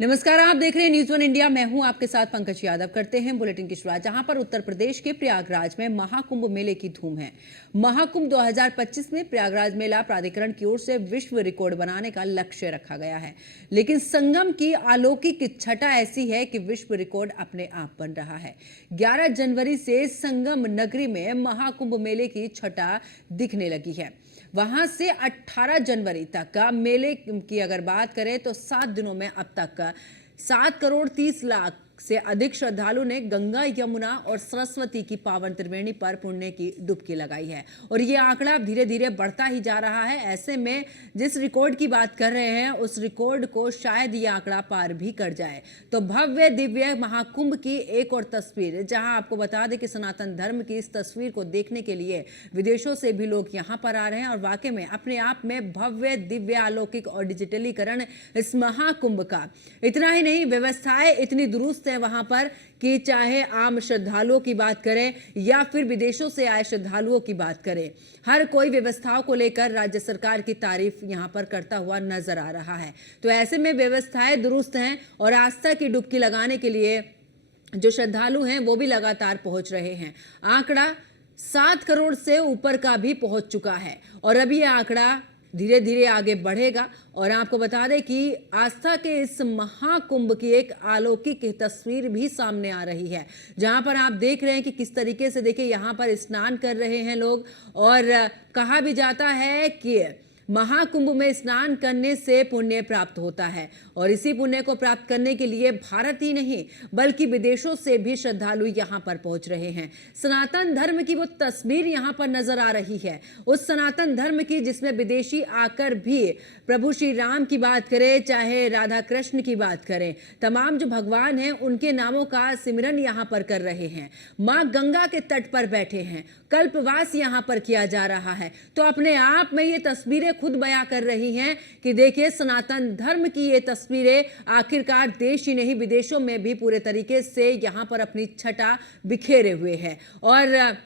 नमस्कार, आप देख रहे हैं न्यूज़ वन इंडिया। मैं हूं आपके साथ पंकज यादव। करते हैं बुलेटिन की शुरुआत जहां पर उत्तर प्रदेश के प्रयागराज में महाकुंभ मेले की धूम है। महाकुंभ 2025 में प्रयागराज मेला प्राधिकरण की ओर से विश्व रिकॉर्ड बनाने का लक्ष्य रखा गया है, लेकिन संगम की अलौकिक छटा ऐसी है कि विश्व रिकॉर्ड अपने आप बन रहा है। 11 जनवरी से संगम नगरी में महाकुंभ मेले की छटा दिखने लगी है। वहां से 18 जनवरी तक का मेले की अगर बात करें तो 7 दिनों में अब तक 7 करोड़ 30 लाख से अधिक श्रद्धालु ने गंगा, यमुना और सरस्वती की पावन त्रिवेणी पर पुण्य की डुबकी लगाई है और ये आंकड़ा धीरे धीरे बढ़ता ही जा रहा है। ऐसे में जिस रिकॉर्ड की बात कर रहे हैं उस रिकॉर्ड को शायद ये आंकड़ा पार भी कर जाए। तो भव्य दिव्य महाकुंभ की एक और तस्वीर, जहां आपको बता दें कि सनातन धर्म की इस तस्वीर को देखने के लिए विदेशों से भी लोग यहां पर आ रहे हैं और वाकई में अपने आप में भव्य दिव्य अलौकिक और डिजिटलीकरण इस महाकुंभ का। इतना ही नहीं, व्यवस्थाएं इतनी दुरुस्त है वहां पर कि चाहे आम श्रद्धालुओं की बात करें या फिर विदेशों से आए श्रद्धालुओं की बात करें, हर कोई व्यवस्थाओं को लेकर राज्य सरकार की तारीफ यहां पर करता हुआ नजर आ रहा है। तो ऐसे में व्यवस्थाएं दुरुस्त हैं और आस्था की डुबकी लगाने के लिए जो श्रद्धालु हैं वो भी लगातार पहुंच रहे हैं। आंकड़ा 7 करोड़ से ऊपर का भी पहुंच चुका है और अब यह आंकड़ा धीरे धीरे आगे बढ़ेगा। और आपको बता दें कि आस्था के इस महाकुंभ की एक अलौकिक तस्वीर भी सामने आ रही है, जहां पर आप देख रहे हैं कि किस तरीके से देखिए यहां पर स्नान कर रहे हैं लोग। और कहा भी जाता है कि महाकुंभ में स्नान करने से पुण्य प्राप्त होता है और इसी पुण्य को प्राप्त करने के लिए भारत ही नहीं बल्कि विदेशों से भी श्रद्धालु यहां पर पहुंच रहे हैं। सनातन धर्म की वो तस्वीर यहां पर नजर आ रही है, उस सनातन धर्म की जिसमें विदेशी आकर भी प्रभु श्री राम की बात करें, चाहे राधा कृष्ण की बात करें, तमाम जो भगवान हैं उनके नामों का सिमरन यहां पर कर रहे हैं। मां गंगा के तट पर बैठे हैं, कल्पवास यहां पर किया जा रहा है। तो अपने आप में ये तस्वीरें खुद बयां कर रही हैं कि देखिए सनातन धर्म की ये तस्वीरें आखिरकार देश ही नहीं विदेशों में भी पूरे तरीके से यहां पर अपनी छटा बिखेरे हुए है। और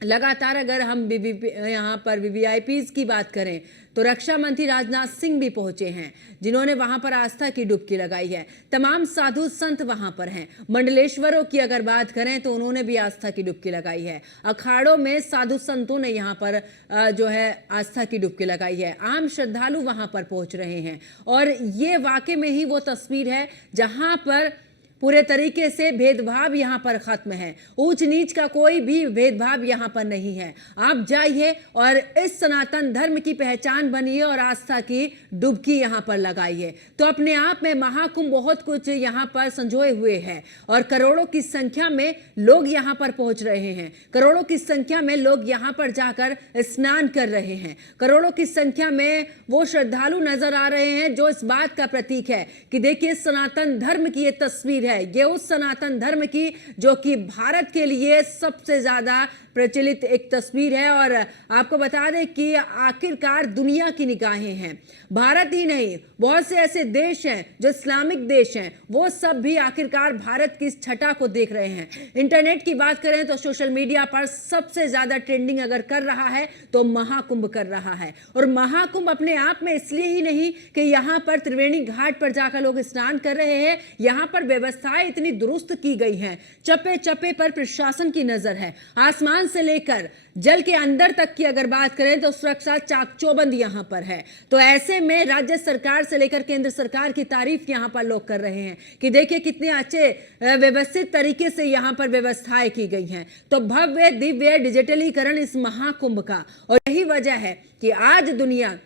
लगातार अगर हम यहाँ पर वीवीआईपीज की बात करें तो रक्षा मंत्री राजनाथ सिंह भी पहुंचे हैं, जिन्होंने वहां पर आस्था की डुबकी लगाई है। तमाम साधु संत वहां पर हैं। मंडलेश्वरों की अगर बात करें तो उन्होंने भी आस्था की डुबकी लगाई है। अखाड़ों में साधु संतों ने यहां पर जो है आस्था की डुबकी लगाई है। आम श्रद्धालु वहां पर पहुंच रहे हैं और ये वाकई में ही वो तस्वीर है जहां पर पूरे तरीके से भेदभाव यहां पर खत्म है। ऊंच नीच का कोई भी भेदभाव यहां पर नहीं है। आप जाइए और इस सनातन धर्म की पहचान बनिए और आस्था की डुबकी यहां पर लगाइए। तो अपने आप में महाकुंभ बहुत कुछ यहां पर संजोए हुए है और करोड़ों की संख्या में लोग यहां पर पहुंच रहे हैं। करोड़ों की संख्या में लोग यहां पर जाकर स्नान कर रहे हैं। करोड़ों की संख्या में वो श्रद्धालु नजर आ रहे हैं जो इस बात का प्रतीक है कि देखिए सनातन धर्म की ये तस्वीर है। ये उस सनातन धर्म की जो कि भारत के लिए सबसे ज्यादा प्रचलित एक तस्वीर है। और आपको बता दें कि आखिरकार दुनिया की निगाहें हैं, भारत ही नहीं बहुत से ऐसे देश हैं जो इस्लामिक देश हैं, वो सब भी आखिरकार भारत की इस छटा को देख रहे हैं। इंटरनेट की बात करें तो सोशल मीडिया पर सबसे ज्यादा ट्रेंडिंग अगर कर रहा है तो महाकुंभ कर रहा है। और महाकुंभ अपने आप में इसलिए ही नहीं कि यहां पर त्रिवेणी घाट पर जाकर लोग स्नान कर रहे हैं, यहां पर व्यवस्थाएं इतनी दुरुस्त की गई हैं, चप्पे चप्पे पर प्रशासन की नजर है। आसमान से लेकर जल के अंदर तक की अगर बात करें तो सुरक्षा चाक चौबंद यहां पर है। तो ऐसे में राज्य सरकार से लेकर केंद्र सरकार की तारीफ यहां पर लोग कर रहे हैं कि देखिए कितने अच्छे व्यवस्थित तरीके से यहां पर व्यवस्थाएं की गई हैं। तो भव्य दिव्य डिजिटलीकरण इस महाकुंभ का, और यही वजह है कि आज दुनिया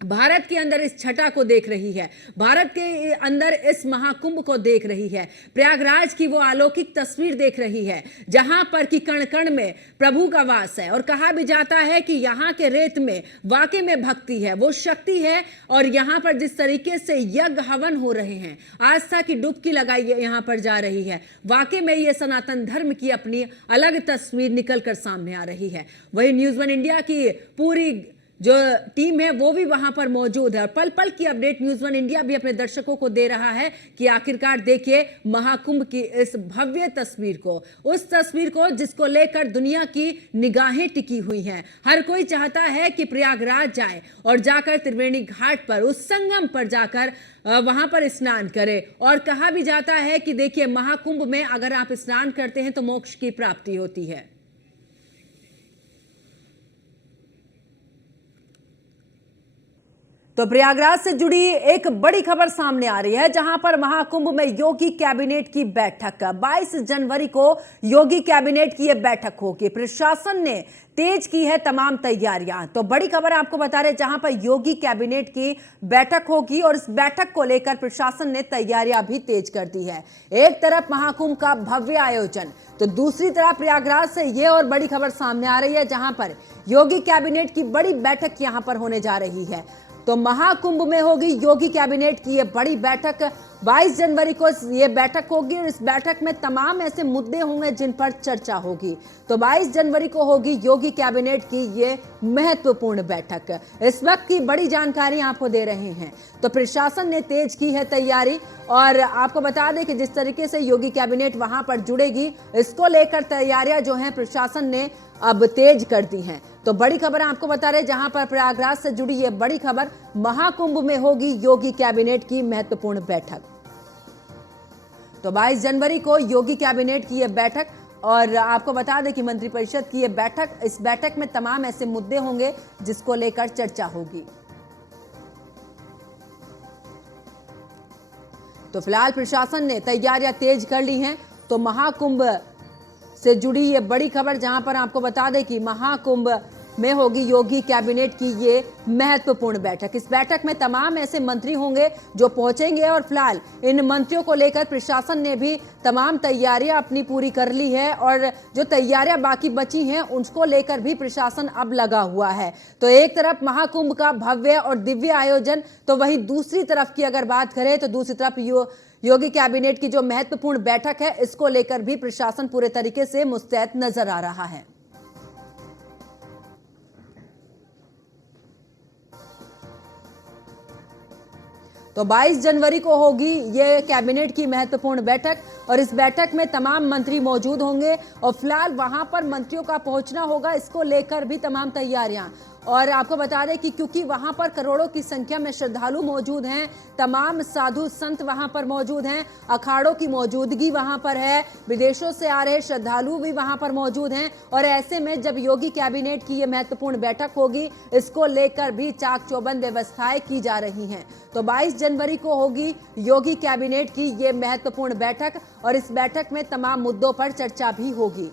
भारत के अंदर इस छटा को देख रही है, भारत के अंदर इस महाकुंभ को देख रही है, प्रयागराज की वो अलौकिक तस्वीर देख रही है जहां पर कि कण कण में प्रभु का वास है। और कहा भी जाता है कि यहाँ के रेत में वाकई में भक्ति है, वो शक्ति है। और यहाँ पर जिस तरीके से यज्ञ हवन हो रहे हैं, आस्था की डुबकी लगाई यहाँ पर जा रही है, वाकई में ये सनातन धर्म की अपनी अलग तस्वीर निकल कर सामने आ रही है। वही न्यूज़ वन इंडिया की पूरी जो टीम है वो भी वहां पर मौजूद है और पल पल की अपडेट न्यूज़ वन इंडिया भी अपने दर्शकों को दे रहा है कि आखिरकार देखिए महाकुंभ की इस भव्य तस्वीर को, उस तस्वीर को जिसको लेकर दुनिया की निगाहें टिकी हुई हैं। हर कोई चाहता है कि प्रयागराज जाए और जाकर त्रिवेणी घाट पर उस संगम पर जाकर वहां पर स्नान करे। और कहा भी जाता है कि देखिए महाकुंभ में अगर आप स्नान करते हैं तो मोक्ष की प्राप्ति होती है। तो प्रयागराज से जुड़ी एक बड़ी खबर सामने आ रही है, जहां पर महाकुंभ में योगी कैबिनेट की बैठक 22 जनवरी को योगी कैबिनेट की यह बैठक होगी। प्रशासन ने तेज की है तमाम तैयारियां। तो बड़ी खबर आपको बता रहे, जहां पर योगी कैबिनेट की बैठक होगी और इस बैठक को लेकर प्रशासन ने तैयारियां भी तेज कर दी है। एक तरफ महाकुंभ का भव्य आयोजन, तो दूसरी तरफ प्रयागराज से यह और बड़ी खबर सामने आ रही है, जहां पर योगी कैबिनेट की बड़ी बैठक यहां पर होने जा रही है। तो महाकुंभ में होगी योगी कैबिनेट की ये बड़ी बैठक। 22 जनवरी को ये बैठक होगी और इस बैठक में तमाम ऐसे मुद्दे होंगे जिन पर चर्चा होगी। तो 22 जनवरी को होगी योगी कैबिनेट की ये महत्वपूर्ण बैठक। इस वक्त की बड़ी जानकारी आपको दे रहे हैं। तो प्रशासन ने तेज की है तैयारी और आपको बता दें कि जिस तरीके से योगी कैबिनेट वहां पर जुड़ेगी, इसको लेकर तैयारियां जो हैं प्रशासन ने अब तेज कर दी हैं। तो बड़ी खबर आपको बता रहे, जहां पर प्रयागराज से जुड़ी ये बड़ी खबर, महाकुंभ में होगी योगी कैबिनेट की महत्वपूर्ण बैठक। तो 22 जनवरी को योगी कैबिनेट की यह बैठक और आपको बता दें कि मंत्रिपरिषद की यह बैठक, इस बैठक में तमाम ऐसे मुद्दे होंगे जिसको लेकर चर्चा होगी। तो फिलहाल प्रशासन ने तैयारियां तेज कर ली हैं। तो महाकुंभ से जुड़ी ये बड़ी खबर, जहां पर आपको बता दें कि महाकुंभ में होगी योगी कैबिनेट की ये महत्वपूर्ण बैठक। इस बैठक में तमाम ऐसे मंत्री होंगे जो पहुंचेंगे और फिलहाल इन मंत्रियों को लेकर प्रशासन ने भी तमाम तैयारियां अपनी पूरी कर ली है और जो तैयारियां बाकी बची हैं उसको लेकर भी प्रशासन अब लगा हुआ है। तो एक तरफ महाकुंभ का भव्य और दिव्य आयोजन, तो वहीं दूसरी तरफ की अगर बात करें तो दूसरी तरफ योगी कैबिनेट की जो महत्वपूर्ण बैठक है, इसको लेकर भी प्रशासन पूरे तरीके से मुस्तैद नजर आ रहा है। तो 22 जनवरी को होगी ये कैबिनेट की महत्वपूर्ण बैठक और इस बैठक में तमाम मंत्री मौजूद होंगे और फिलहाल वहां पर मंत्रियों का पहुंचना होगा, इसको लेकर भी तमाम तैयारियां। और आपको बता दें कि क्योंकि वहां पर करोड़ों की संख्या में श्रद्धालु मौजूद हैं, तमाम साधु संत वहां पर मौजूद हैं, अखाड़ों की मौजूदगी वहां पर है, विदेशों से आ रहे श्रद्धालु भी वहां पर मौजूद हैं और ऐसे में जब योगी कैबिनेट की ये महत्वपूर्ण बैठक होगी, इसको लेकर भी चाक चौबंद व्यवस्थाएं की जा रही हैं। तो 22 जनवरी को होगी योगी कैबिनेट की ये महत्वपूर्ण बैठक और इस बैठक में तमाम मुद्दों पर चर्चा भी होगी।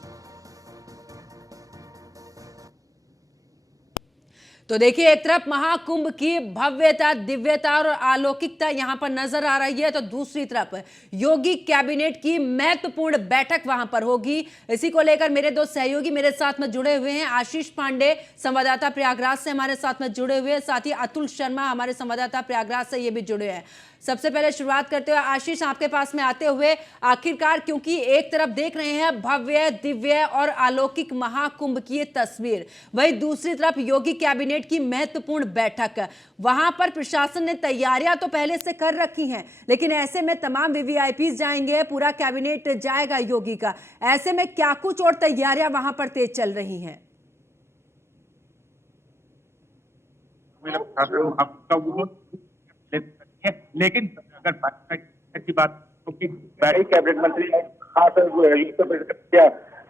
तो देखिए, एक तरफ महाकुंभ की भव्यता, दिव्यता और अलौकिकता यहां पर नजर आ रही है, तो दूसरी तरफ योगी कैबिनेट की महत्वपूर्ण बैठक वहां पर होगी। इसी को लेकर मेरे दो सहयोगी मेरे साथ में जुड़े हुए हैं। आशीष पांडे संवाददाता प्रयागराज से हमारे साथ में जुड़े हुए हैं, साथ ही अतुल शर्मा हमारे संवाददाता प्रयागराज से ये भी जुड़े हैं। सबसे पहले शुरुआत करते हुए आशीष, आपके पास में आते हुए, आखिरकार क्योंकि एक तरफ देख रहे हैं भव्य, दिव्य और अलौकिक महाकुंभ की तस्वीर, वहीं दूसरी तरफ योगी कैबिनेट की महत्वपूर्ण बैठक, वहां पर प्रशासन ने तैयारियां तो पहले से कर रखी हैं, लेकिन ऐसे में तमाम वीवीआईपी जाएंगे, पूरा कैबिनेट जाएगा योगी का, ऐसे में क्या कुछ और तैयारियां वहां पर तेज चल रही हैं? लेकिन अगर की बात बैठक कैबिनेट मंत्री खास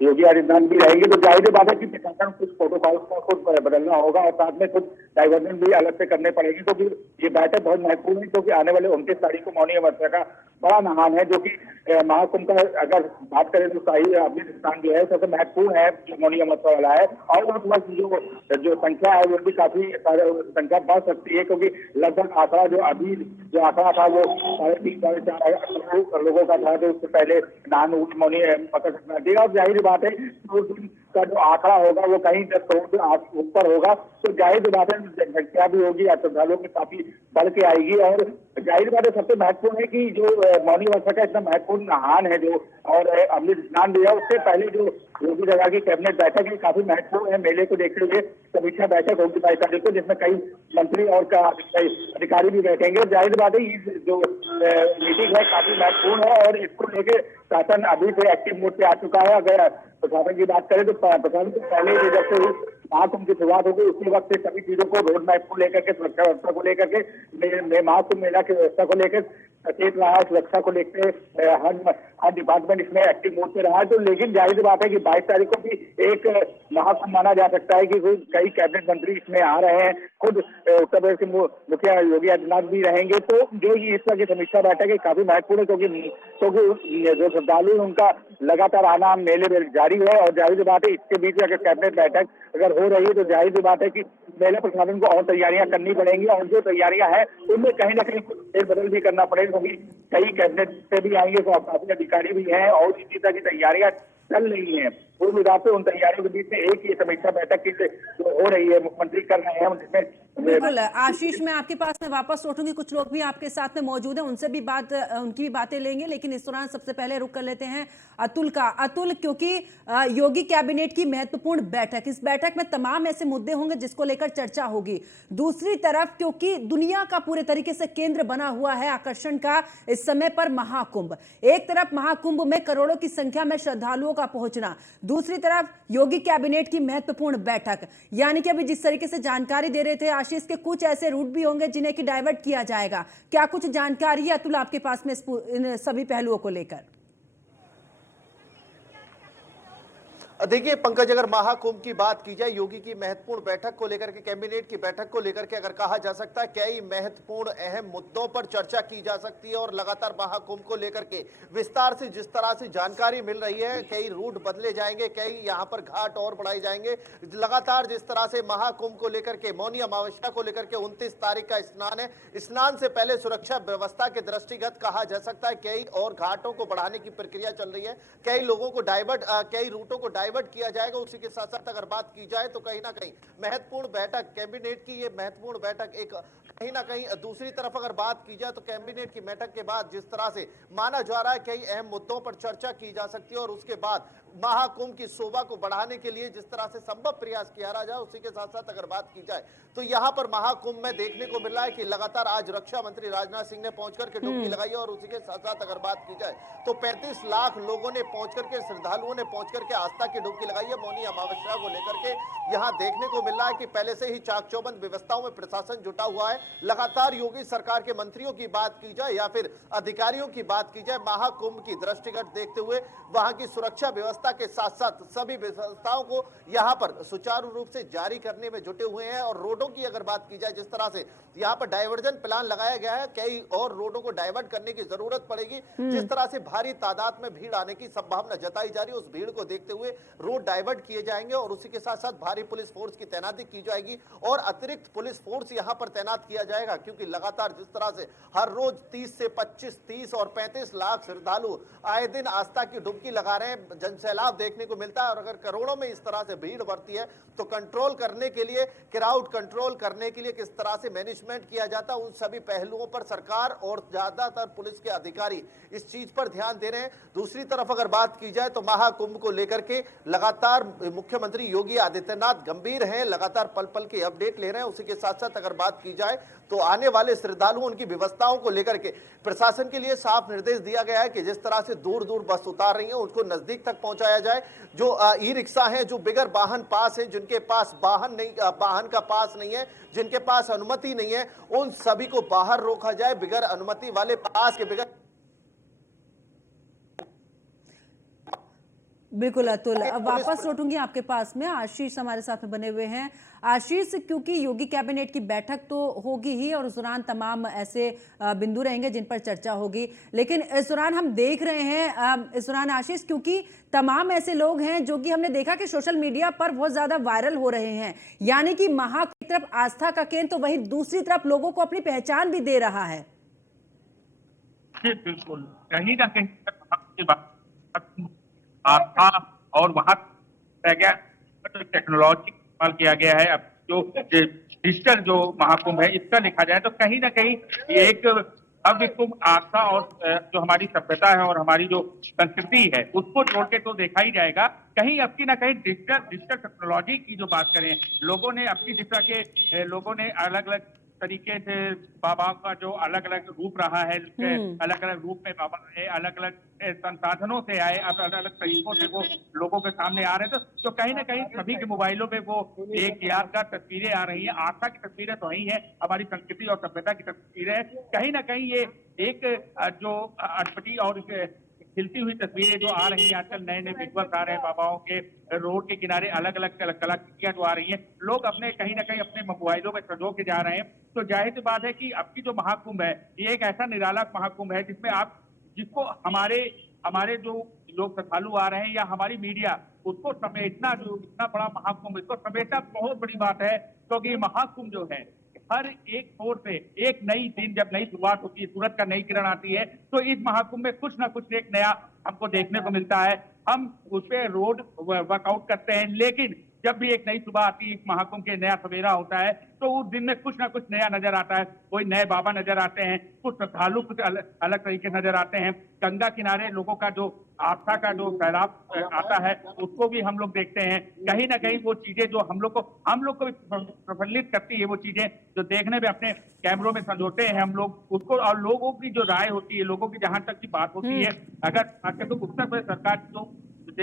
योगी आदित्यनाथ भी रहेंगे, तो जाहिर बात है कि प्रशासन कुछ प्रोटोकॉल को खुद बदलना होगा और साथ में कुछ डाइवर्जन भी अलग से करने पड़ेंगे, क्योंकि ये बैठक बहुत महत्वपूर्ण है, क्योंकि आने वाले 29 तारीख को मौनी अमावस्या का बड़ा महान है, जो कि महाकुंभ का अगर बात करें तो शाही अभी स्थान जो है सबसे महत्वपूर्ण है, जो मौनी अमावस्या वाला है। और उस वक्त जो संख्या है वो भी काफी संख्या बढ़ सकती है, क्योंकि लगभग आंकड़ा जो आंकड़ा था वो 3.5 से 4 करोड़ लोगों का था, जो उससे पहले मौनी मकर संक्रांति का। जाहिर बात है का जो आंकड़ा होगा वो कहीं 10 करोड़ से ऊपर होगा, तो जाहिर बात है जनसंख्या भी होगी, श्रद्धालुओं की काफी बढ़ के आएगी और जाहिर बात है सबसे महत्वपूर्ण है कि जो मौनी वर्षा का इतना महत्वपूर्ण नहान है जो और अमृत स्नान भी है, उससे पहले जो योगी सरकार की कैबिनेट बैठक है काफी महत्वपूर्ण है। मेले को देखते हुए समीक्षा बैठक होगी 22 तारीख को, जिसमें कई मंत्री और अधिकारी भी बैठेंगे। जाहिर बात है ये जो मीटिंग है काफी महत्वपूर्ण है और इसको लेकर शासन अभी से एक्टिव मोड पे आ चुका है। अगर प्रशासन की बात करें तो प्रशासन से पहले ही जब से महाकुंभ की शुरुआत होगी उसी वक्त से सभी चीजों को रोड मैप को लेकर के, सुरक्षा व्यवस्था को लेकर के, महाकुंभ मेला की व्यवस्था को लेकर सचेत रहा है, सुरक्षा को लेकर हर डिपार्टमेंट इसमें एक्टिव मोड पे रहा है। तो लेकिन जाहिर बात है कि 22 तारीख को भी एक महाकुंभ माना जा सकता है कि कई कैबिनेट मंत्री इसमें आ रहे हैं, खुद उत्तर प्रदेश के मुखिया योगी आदित्यनाथ भी रहेंगे। तो जो ये इस तरह की समीक्षा बैठक है काफी महत्वपूर्ण है, क्योंकि जो श्रद्धालु उनका लगातार आना मेले में जारी है। और जाहिर बात है इसके बीच अगर कैबिनेट बैठक अगर हो रही है तो जाहिर सी बात है कि मेला प्रशासन को और तैयारियां करनी पड़ेंगी और जो तैयारियां हैं उनमें कहीं ना कहीं कुछ फेरबदल भी करना पड़ेगा, क्योंकि कई कैबिनेट से भी आएंगे तो काफी अधिकारी भी हैं और इसी तरह की तैयारियां चल रही हैं। पूर्व विभाग से उन तैयारियों के बीच में एक ये समीक्षा बैठक की जो हो रही है, मुख्यमंत्री कर रहे हैं, जिसमें बिल्कुल आशीष, मैं आपके पास में वापस लौटूंगी। कुछ लोग भी आपके साथ में मौजूद हैं, उनसे भी उनकी भी बातें लेंगे, लेकिन इस दौरान सबसे पहले रुक कर लेते हैं अतुल का। अतुल, क्योंकि योगी कैबिनेट की महत्वपूर्ण बैठक, इस बैठक में तमाम ऐसे मुद्दे होंगे जिसको लेकर चर्चा होगी। दूसरी तरफ क्योंकि दुनिया का पूरे तरीके से केंद्र बना हुआ है आकर्षण का इस समय पर महाकुंभ, एक तरफ महाकुंभ में करोड़ों की संख्या में श्रद्धालुओं का पहुंचना, दूसरी तरफ योगी कैबिनेट की महत्वपूर्ण बैठक। यानी कि अभी जिस तरीके से जानकारी दे रहे थे आशीष के, कुछ ऐसे रूट भी होंगे जिन्हें कि डाइवर्ट किया जाएगा। क्या कुछ जानकारी है अतुल आपके पास में इन सभी पहलुओं को लेकर? देखिए पंकज, अगर महाकुंभ की बात की जाए, योगी की महत्वपूर्ण बैठक को लेकर के, कैबिनेट की बैठक को लेकर के अगर कहा जा सकता है कई महत्वपूर्ण अहम मुद्दों पर चर्चा की जा सकती है और लगातार महाकुंभ को लेकर के विस्तार से जिस तरह से जानकारी मिल रही है, कई रूट बदले जाएंगे, कई यहाँ पर घाट और बढ़ाए जाएंगे। लगातार जिस तरह से महाकुंभ को लेकर के, मौनी अमावस्या को लेकर के 29 तारीख का स्नान है, स्नान से पहले सुरक्षा व्यवस्था के दृष्टिगत कहा जा सकता है कई और घाटों को बढ़ाने की प्रक्रिया चल रही है, कई लोगों को कई रूटों को डाइवर्ट किया जाएगा। उसी के साथ साथ अगर बात की जाए तो कहीं ना कहीं महत्वपूर्ण बैठक, कैबिनेट की ये महत्वपूर्ण बैठक एक कहीं ना कहीं, दूसरी तरफ अगर बात की जाए तो कैबिनेट की बैठक के बाद जिस तरह से माना जा रहा है कई अहम मुद्दों पर चर्चा की जा सकती है और उसके बाद महाकुंभ की शोभा को बढ़ाने के लिए जिस तरह से संभव प्रयास किया जाए। उसी के साथ साथ अगर बात की जाए तो यहां पर महाकुंभ में देखने को मिल रहा है कि लगातार आज रक्षा मंत्री राजनाथ सिंह ने पहुंचकर के डुबकी लगाई है और उसी के साथ साथ अगर बात की जाए तो 35 लाख लोगों ने पहुंचकर के, श्रद्धालुओं ने पहुंचकर के आस्था की डुबकी लगाई है। मौनी अमावस्या को लेकर के यहां देखने को मिल रहा है कि पहले से ही चाक चौबंद व्यवस्थाओं में प्रशासन जुटा हुआ है। लगातार योगी सरकार के मंत्रियों की बात की जाए या फिर अधिकारियों की बात की जाए, महाकुंभ की दृष्टिगत देखते हुए वहां की सुरक्षा व्यवस्था के साथ साथ सभी व्यवस्थाओं को यहां पर सुचारू रूप से जारी करने में जुटे हुए हैं। और रोडों की अगर बात की जाए, जिस तरह से यहां पर डाइवर्जन प्लान लगाया गया है, कई और रोडों को डाइवर्ट करने की जरूरत पड़ेगी। जिस तरह से भारी तादाद में भीड़ आने की संभावना जताई जा रही है, उस भीड़ को देखते हुए रोड डाइवर्ट किए जाएंगे और उसी के साथ साथ भारी पुलिस फोर्स की तैनाती की जाएगी और अतिरिक्त पुलिस फोर्स यहां पर तैनात किया जाएगा, क्योंकि लगातार जिस तरह से हर रोज 30 से 25, 30 और 35 लाख श्रद्धालु आए दिन आस्था की डुबकी लगा रहे हैं, जनसैलाब देखने को मिलता है। और अगर करोड़ों में इस तरह से भीड़ बढ़ती है तो कंट्रोल करने के लिए, क्राउड कंट्रोल करने के लिए किस तरह से मैनेजमेंट किया जाता है, उन सभी पहलुओं पर सरकार और ज्यादातर पुलिस के अधिकारी इस चीज पर ध्यान दे रहे हैं। दूसरी तरफ अगर बात की जाए तो महाकुंभ को लेकर के लगातार मुख्यमंत्री योगी आदित्यनाथ गंभीर हैं, लगातार पल पल के अपडेट ले रहे हैं। उसी के साथ साथ अगर बात की जाए तो आने वाले श्रद्धालुओं, उनकी व्यवस्थाओं को लेकर के प्रशासन के लिए साफ निर्देश दिया गया है कि जिस तरह से दूर दूर बस उतार रही है उनको नजदीक तक पहुंचाया जाए। जो ई रिक्शा है, जो बिगर वाहन पास है, जिनके पास वाहन का पास नहीं है, जिनके पास अनुमति नहीं है, उन सभी को बाहर रोका जाए। बिगर अनुमति वाले पास के बगैर। बिल्कुल अतुल, अब वापस लौटूंगी आपके पास में। आशीष हमारे साथ में बने हुए हैं। आशीष, क्योंकि योगी कैबिनेट की बैठक तो होगी ही और उस दौरान तमाम ऐसे बिंदु रहेंगे जिन पर चर्चा होगी, लेकिन इस दौरान हम देख रहे हैं इस दौरान आशीष, क्योंकि तमाम ऐसे लोग हैं जो कि हमने देखा कि सोशल मीडिया पर बहुत ज्यादा वायरल हो रहे हैं। यानी कि महाकुंभ की तरफ आस्था का केंद्र, तो वहीं दूसरी तरफ लोगों को अपनी पहचान भी दे रहा है। बिल्कुल, कहीं ना कहीं आस्था और वहां टेक्नोलॉजी इस्तेमाल किया गया है। अब जो डिजिटल जो महाकुंभ है इसका देखा जाए तो कहीं ना कहीं एक अब इसको आस्था और जो हमारी सभ्यता है और हमारी जो संस्कृति है उसको जोड़ के तो देखा ही जाएगा। कहीं अब की ना कहीं डिजिटल टेक्नोलॉजी की जो बात करें, लोगों ने अपनी दिशा के लोगों ने अलग अलग तरीके से बाबा का जो अलग अलग रूप रहा है, अलग अलग रूप में बाबा आए, अलग अलग संसाधनों से आए, अब अलग अलग तरीकों से वो लोगों के सामने आ रहे थे। तो कहीं ना कहीं सभी के मोबाइलों में वो एक यादगार तस्वीरें आ रही हैं, आस्था की तस्वीरें तो ही है, हमारी संस्कृति और सभ्यता की तस्वीरें। कहीं ना कहीं ये एक जो अटपटी और खिलती हुई तस्वीरें जो आ रही हैं, आजकल नए नए विजुअल्स आ रहे हैं बाबाओं के, रोड के किनारे अलग अलग कलाकृतियां जो आ रही हैं, लोग अपने कहीं ना कहीं अपने मोबाइलों में सजो के जा रहे हैं। तो जाहिर सी बात है कि अब की जो महाकुंभ है, ये एक ऐसा निराला महाकुंभ है जिसमें आप जिसको हमारे हमारे जो लोग श्रद्धालु आ रहे हैं या हमारी मीडिया उसको समेटना, जो इतना बड़ा महाकुंभ, इसको समेटना बहुत बड़ी बात है। क्योंकि महाकुंभ जो है, हर एक छोर से एक नई दिन, जब नई शुरुआत होती है, सूरज का नई किरण आती है, तो इस महाकुंभ में कुछ ना कुछ एक नया हमको देखने को मिलता है। हम उस पर रोड वर्कआउट करते हैं, लेकिन जब भी एक नई सुबह आती है, इस महाकुंभ के नया सवेरा होता है, तो उस दिन में कुछ ना कुछ नया नजर आता है। कोई नए बाबा नजर आते हैं, कुछ श्रद्धालु कुछ अलग तरीके नजर आते हैं। गंगा किनारे लोगों का जो आस्था का जो सैलाब आता है, उसको भी हम लोग देखते हैं। कहीं ना कहीं वो चीजें जो हम लोग को भी प्रफुल्लित करती है, वो चीजें जो देखने में अपने कैमरों में संजोते हैं हम लोग उसको, और लोगों की जो राय होती है, लोगों की जहां तक की बात होती है, अगर तो उत्तर प्रदेश सरकार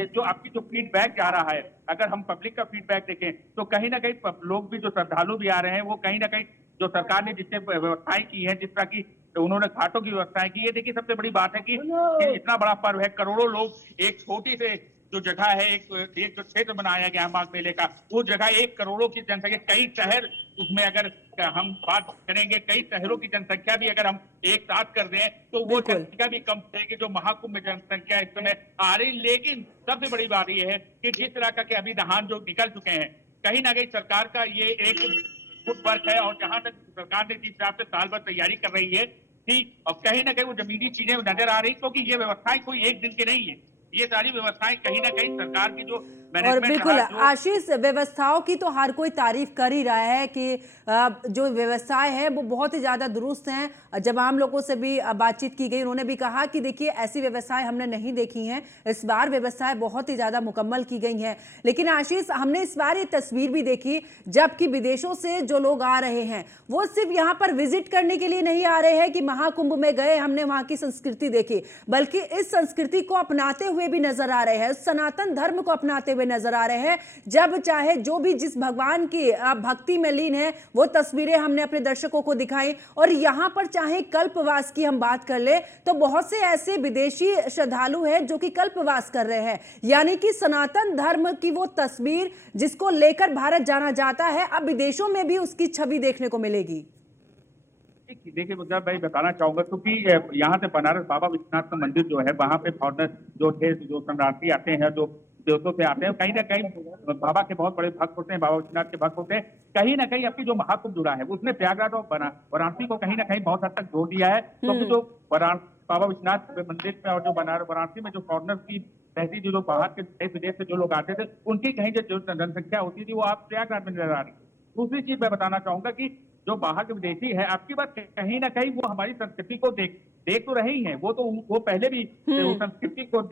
जो आपकी जो फीडबैक जा रहा है, अगर हम पब्लिक का फीडबैक देखें, तो कहीं ना कहीं लोग भी जो श्रद्धालु भी आ रहे हैं, वो कहीं ना कहीं जो सरकार ने जितने व्यवस्थाएं की हैं, जिस तरह की उन्होंने घाटों की व्यवस्थाएं की है, देखिए सबसे बड़ी बात है कि इतना बड़ा पर्व है, करोड़ों लोग एक छोटी से जो जगह है, एक जो क्षेत्र बनाया गया है माघ मेले का, वो जगह 1 करोड़ों की जनसंख्या, कई शहर उसमें अगर हम बात करेंगे, कई शहरों की जनसंख्या भी अगर हम एक साथ कर दें, तो वो जनसंख्या भी कम रहेगी जो महाकुंभ में जनसंख्या इस समय आ रही। लेकिन सबसे बड़ी बात यह है कि जिस तरह का के अभी दहान जो निकल चुके हैं, कहीं ना कहीं सरकार का ये एक फुट वर्क है, और जहां तक सरकार ने जिस हिसाब से साल भर तैयारी कर रही है, ठीक, और कहीं ना कहीं वो जमीनी चीजें नजर आ रही, क्योंकि ये व्यवस्थाएं कोई एक दिन की नहीं है, ये सारी व्यवस्थाएं कहीं ना कहीं सरकार की जो और बिल्कुल आशीष, व्यवस्थाओं की तो हर कोई तारीफ कर ही रहा है कि जो व्यवस्थाएं हैं वो बहुत ही ज्यादा दुरुस्त हैं। जब आम लोगों से भी बातचीत की गई, उन्होंने भी कहा कि देखिए ऐसी व्यवस्थाएं हमने नहीं देखी हैं, इस बार व्यवस्थाएं बहुत ही ज्यादा मुकम्मल की गई हैं। लेकिन आशीष, हमने इस बार ये तस्वीर भी देखी, जबकि विदेशों से जो लोग आ रहे हैं वो सिर्फ यहाँ पर विजिट करने के लिए नहीं आ रहे हैं कि महाकुंभ में गए, हमने वहां की संस्कृति देखी, बल्कि इस संस्कृति को अपनाते हुए भी नजर आ रहे हैं, सनातन धर्म को अपनाते हुए नजर आ रहे हैं। जब चाहे जो भी जिस भगवान की भक्ति में लीन है, वो तस्वीरें हमने अपने दर्शकों को दिखाई। और यहां पर चाहे कल्पवास की हम बात कर ले, तो बहुत से ऐसे विदेशी श्रद्धालु हैं जो कि कल्पवास कर रहे हैं, यानी कि सनातन धर्म की वो तस्वीर जिसको लेकर भारत जाना जाता है, अब विदेशों में भी उसकी छवि देखने को मिलेगी। देखिए मुझे भाई बताना चाहूंगा, क्योंकि यहाँ से बनारस बाबा विश्वनाथ का मंदिर जो है, वहाँ पे फॉरनर जो थे, जो शरणार्थी आते हैं, जो देवतों से आते हैं, कहीं ना कहीं बाबा के बहुत बड़े भक्त होते हैं, बाबा विश्वनाथ के भक्त होते हैं। कहीं ना कहीं अपनी जो महाकुंभ जुड़ा है, उसने प्रयागराज और वाराणसी को कहीं ना कहीं बहुत हद तक जोड़ दिया है। क्योंकि जो बाबा विश्वनाथ मंदिर में और जो वाराणसी में जो फॉरनर की रहती, जो लोग बाहर के देश विदेश से जो लोग आते थे, उनकी कहीं जो जनसंख्या होती थी, वो आप प्रयागराज में नजर आ रही है। दूसरी चीज मैं बताना चाहूंगा कि जो बाहर के विदेशी है, आपकी बात कहीं ना कहीं वो हमारी संस्कृति को देख तो रहे ही हैं, वो पहले भी संस्कृति को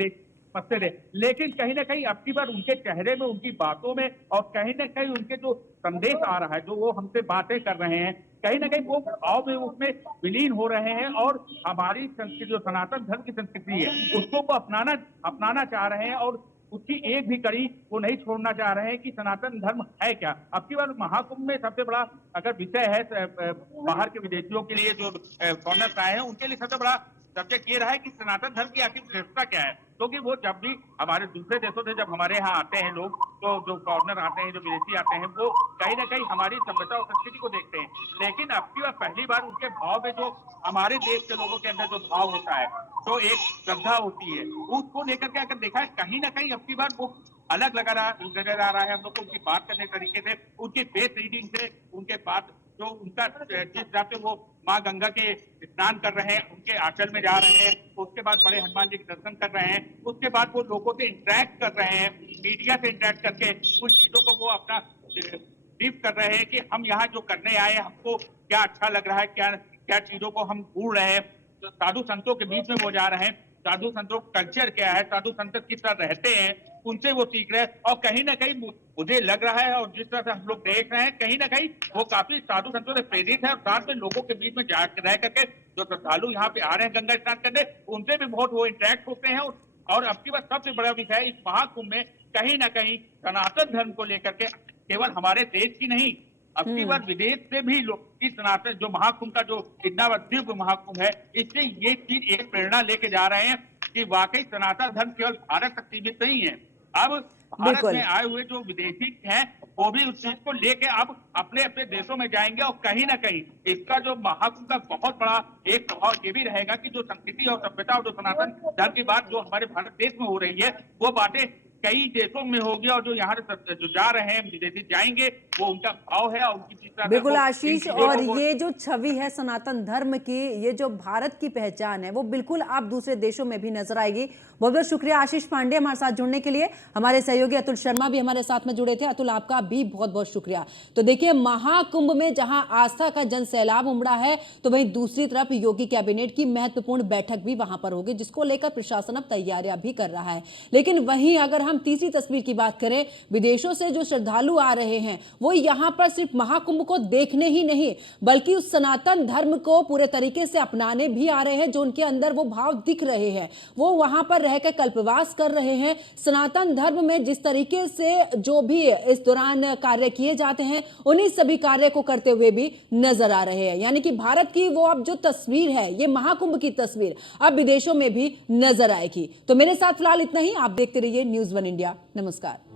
समझते रहे, लेकिन कहीं ना कहीं अब की बार उनके चेहरे में, उनकी बातों में, और कहीं ना कहीं उनके जो संदेश आ रहा है, जो वो हमसे बातें कर रहे हैं, कहीं ना कहीं वो भाव में उसमें विलीन हो रहे हैं, और हमारी संस्कृति, जो सनातन धर्म की संस्कृति है, उसको वो अपनाना चाह रहे हैं, और उसकी एक भी कड़ी वो नहीं छोड़ना चाह रहे हैं कि सनातन धर्म है क्या। अब की बार महाकुंभ में सबसे बड़ा अगर विषय है बाहर के विदेशियों के लिए, जो फॉरनर्स आए हैं, उनके लिए सबसे बड़ा सब्जेक्ट ये रहा है कि सनातन धर्म की आखिर श्रेष्ठता क्या है। क्योंकि वो जब भी हमारे दूसरे देशों से जब हमारे यहाँ आते हैं लोग, तो जो फॉरनर आते हैं, जो विदेशी आते हैं, वो कहीं ना कहीं हमारी सभ्यता और संस्कृति को देखते हैं, लेकिन अब की बार पहली बार उनके भाव में, जो हमारे देश के लोगों के अंदर जो भाव होता है, तो एक श्रद्धा होती है, उसको लेकर के अगर देखा है, कहीं ना कहीं अब की बार वो अलग नजर आ रहा है हम लोग को, उनकी बात करने तरीके से, उनकी फेस रीडिंग से, उनके बात जो उनका जिस हिसाब से वो माँ गंगा के स्नान कर रहे हैं, उनके आंचल में जा रहे हैं, उसके बाद बड़े हनुमान जी के दर्शन कर रहे हैं, उसके बाद वो लोगों से इंटरेक्ट कर रहे हैं, मीडिया से इंटरेक्ट करके कुछ चीजों को वो अपना ब्रीफ कर रहे हैं कि हम यहाँ जो करने आए, हमको क्या अच्छा लग रहा है, क्या चीजों को हम भूल रहे हैं। साधु संतों के बीच में वो जा रहे हैं, साधु संतों का कल्चर क्या है, साधु संत किस तरह रहते हैं, उनसे वो सीख रहे हैं। और कहीं ना कहीं मुझे लग रहा है, और जिस तरह से हम लोग देख रहे हैं, कहीं ना कहीं वो काफी साधु संतों से प्रेरित है और साथ में लोगों के बीच में रह करके जो श्रद्धालु यहाँ पे आ रहे हैं गंगा स्नान करने, उनसे भी बहुत वो इंटरेक्ट होते हैं। और अब की बार सबसे बड़ा विषय है, इस महाकुंभ में कहीं ना कहीं सनातन धर्म को लेकर के केवल हमारे देश की नहीं, अब की बार विदेश से भी लोग इस सनातन जो महाकुंभ का जो इतना दिव्य महाकुंभ है, इससे ये चीज एक प्रेरणा लेके जा रहे हैं कि वाकई सनातन धर्म केवल भारत तक सीमित नहीं है। अब भारत में आए हुए जो विदेशी हैं वो भी उस चीज को लेके अब अपने अपने देशों में जाएंगे। और कहीं ना कहीं इसका जो महाकुंभ का बहुत बड़ा एक प्रभाव ये भी रहेगा कि जो संस्कृति और सभ्यता और जो सनातन धर्म की बात जो हमारे भारत देश में हो रही है, वो बातें कई देशों में होगी। और जो यहाँ जो जा रहे हैं विदेशी जाएंगे, वो उनका भाव है और उनकी बिल्कुल आशीष, और ये जो छवि है सनातन धर्म की, ये जो भारत की पहचान है, वो बिल्कुल आप दूसरे देशों में भी नजर आएगी। बहुत बहुत शुक्रिया आशीष पांडे हमारे साथ जुड़ने के लिए। हमारे सहयोगी अतुल शर्मा भी हमारे साथ में जुड़े थे। अतुल, आपका भी बहुत बहुत शुक्रिया। तो देखिए, महाकुंभ में जहां आस्था का जन सैलाब उमड़ा है, तो वहीं दूसरी तरफ योगी कैबिनेट की महत्वपूर्ण बैठक भी वहां पर होगी, जिसको लेकर प्रशासन अब तैयारियां भी कर रहा है। लेकिन वहीं अगर हम तीसरी तस्वीर की बात करें, विदेशों से जो श्रद्धालु आ रहे हैं, वो यहां पर सिर्फ महाकुंभ को देखने ही नहीं, बल्कि उस सनातन धर्म को पूरे तरीके से अपनाने भी आ रहे हैं। जो उनके अंदर वो भाव दिख रहे हैं, वो वहां पर रहकर कल्पवास कर रहे हैं। सनातन धर्म में जिस तरीके से जो भी इस दौरान कार्य किए जाते हैं, उन्हीं सभी कार्य को करते हुए भी नजर आ रहे हैं। यानी कि भारत की वो अब जो तस्वीर है, ये महाकुंभ की तस्वीर अब विदेशों में भी नजर आएगी। तो मेरे साथ फिलहाल इतना ही। आप देखते रहिए न्यूज़ 1 इंडिया। नमस्कार।